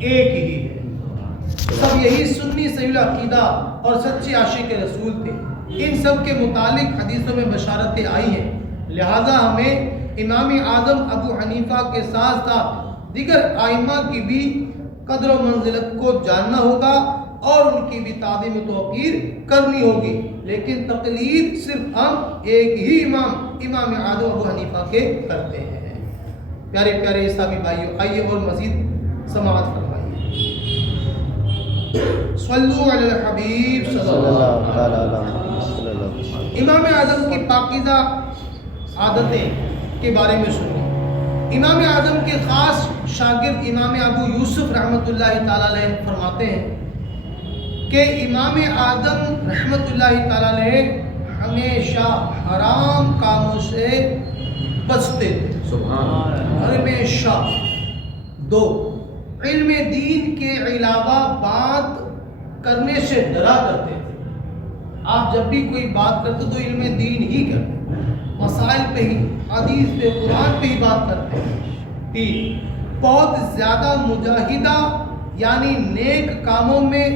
ایک ہی ہے. سب یہی سنی صحیح العقیدہ اور سچے عاشق رسول تھے. ان سب کے متعلق حدیثوں میں بشارتیں آئی ہیں. لہذا ہمیں امام اعظم ابو حنیفہ کے ساتھ ساتھ دیگر ائمہ کی بھی قدر و منزلت کو جاننا ہوگا اور ان کی بھی تعظیم و توقیر کرنی ہوگی. لیکن تقلید صرف ہم ایک ہی امام اعظم ابو حنیفہ کے کرتے ہیں. پیارے پیارے اسلامی بھائیوں، آئیے اور مزید سماعت فرمائیے. صلو علی الحبیب صلی اللہ علیہ وسلم. امام اعظم کی پاکیزہ عادتیں کے بارے میں سنیں. امام اعظم کے خاص شاگرد امام ابو یوسف رحمۃ اللہ تعالی علیہ فرماتے ہیں کہ امام اعظم رحمۃ اللہ تعالی علیہ ہمیشہ حرام کاموں سے بچتے تھے. ہمیشہ. دو، علم دین کے علاوہ بات کرنے سے ڈرا کرتے تھے. آپ جب بھی کوئی بات کرتے تو علم دین ہی کرتے، مسائل پہ ہی، حدیث پہ، قرآن پہ ہی بات کرتے ہیں. تین، بہت زیادہ مجاہدہ یعنی نیک کاموں میں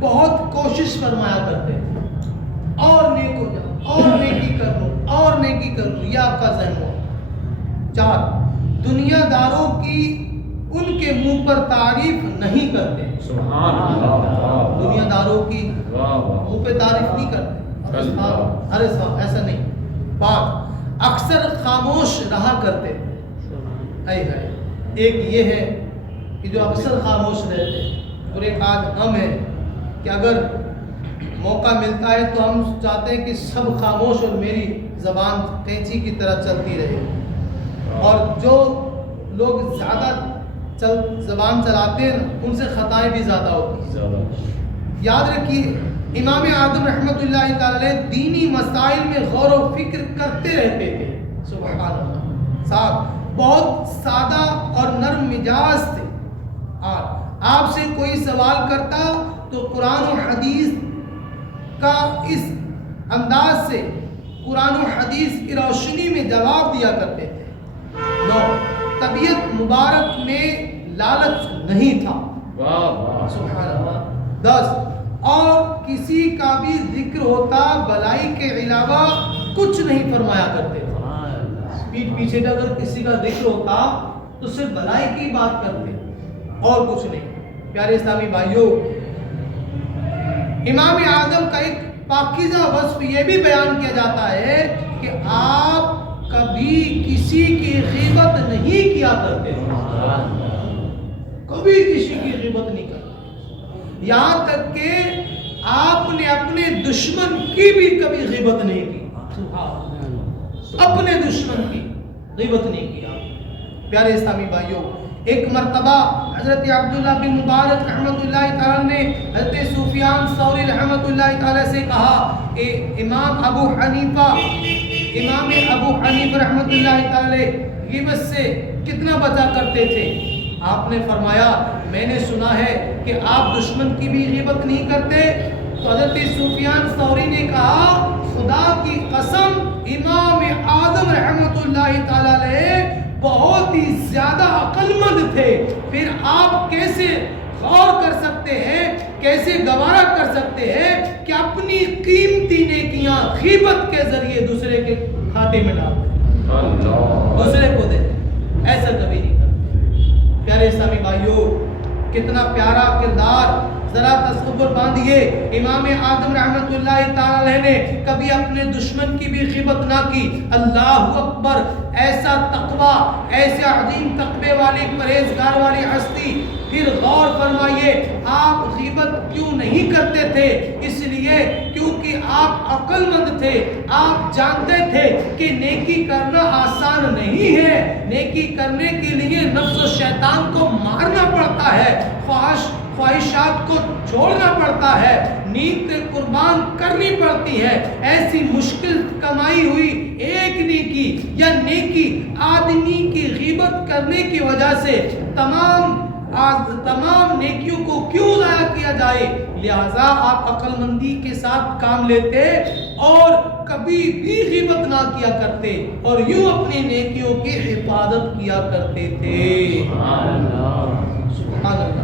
بہت کوشش فرمایا کرتے تھے. اور نیک ہو جاؤ، اور نیکی کر لو، اور نیکی کر لو، یہ آپ کا ذہن ہو. چار، دنیا داروں کی ان کے منہ پر تعریف نہیں کرتے. سبحان اللہ. دنیا داروں کی منہ پہ تعریف نہیں کرتے. ارے صاحب ایسا نہیں. پانچ، اکثر خاموش رہا کرتے. ایک یہ ہے کہ جو اکثر خاموش رہتے ہیں، اور ایک آج ہم ہیں کہ اگر موقع ملتا ہے تو ہم چاہتے ہیں کہ سب خاموش اور میری زبان قینچی کی طرح چلتی رہے. اور جو لوگ زیادہ زبان چلاتے ہیں ان سے خطائیں بھی زیادہ ہوتی ہیں. یاد رکھیے امام اعظم رحمۃ اللہ تعالی علیہ دینی مسائل میں غور و فکر کرتے رہتے تھے. سبحان اللہ. ساتھ بہت سادہ اور نرم مزاج تھے. آپ سے کوئی سوال کرتا تو قرآن و حدیث کا اس انداز سے قرآن و حدیث کی روشنی میں جواب دیا کرتے تھے. 9، طبیعت مبارک میں لالچ نہیں تھا. سبحان اللہ. 10، اور کسی کا بھی ذکر ہوتا بلائی کے علاوہ کچھ نہیں فرمایا کرتے تھے. پیٹھ پیچھے اگر کسی کا ذکر ہوتا تو صرف بلائی کی بات کرتے اور کچھ نہیں. پیارے اسلامی بھائیوں، امام اعظم کا ایک پاکیزہ وصف یہ بھی بیان کیا جاتا ہے کہ آپ کبھی کسی کی غیبت نہیں کیا کرتے. کبھی کسی کی غیبت نہیں کرتے. یہاں تک کہ آپ نے اپنے دشمن کی بھی کبھی غیبت نہیں کی. اپنے دشمن کی غیبت نہیں کیا. پیارے اسلامی بھائیوں، ایک مرتبہ حضرت عبداللہ بن مبارک رحمۃ اللہ تعالی نے حضرت سفیان ثوری رحمۃ اللہ تعالی سے کہا کہ امام ابو حنیفہ رحمۃ اللہ تعالی غیبت سے کتنا بچا کرتے تھے؟ آپ نے فرمایا میں نے سنا ہے کہ آپ دشمن کی بھی غیبت نہیں کرتے. تو حضرت سفیان ثوری نے کہا خدا کی قسم امام اعظم رحمۃ اللہ تعالی علیہ بہت ہی زیادہ عقل مند تھے. پھر آپ کیسے غور کر سکتے ہیں، کیسے گوارا کر سکتے ہیں کہ اپنی قیمتی نیکیاں غیبت کے ذریعے دوسرے کے کھاتے میں ڈال دیں، دوسرے کو دیں؟ ایسا کبھی نہیں کرتے. پیارے اسلامی بھائیوں، کتنا پیارا کردار. ذرا تصور باندھیے، امام اعظم رحمۃ اللہ تعالی علیہ نے کبھی اپنے دشمن کی بھی غیبت نہ کی. اللہ اکبر. ایسا تقویٰ، ایسے عظیم تقوی والی پرہیزگار والی ہستی. پھر غور فرمائیے آپ غیبت کیوں نہیں کرتے تھے؟ اس لیے کیونکہ آپ عقل مند تھے. آپ جانتے تھے کہ نیکی کرنا آسان نہیں ہے. نیکی کرنے کے لیے نفس و شیطان کو مارنا پڑتا ہے، خواہشات کو چھوڑنا پڑتا ہے، نیند قربان کرنی پڑتی ہے. ایسی مشکل کمائی ہوئی ایک نیکی یا نیکی آدمی کی غیبت کرنے کی وجہ سے تمام نیکیوں کو کیوں ضائع کیا جائے؟ لہذا آپ عقل مندی کے ساتھ کام لیتے اور کبھی بھی غیبت نہ کیا کرتے اور یوں اپنی نیکیوں کی حفاظت کیا کرتے تھے. سبحان اللہ.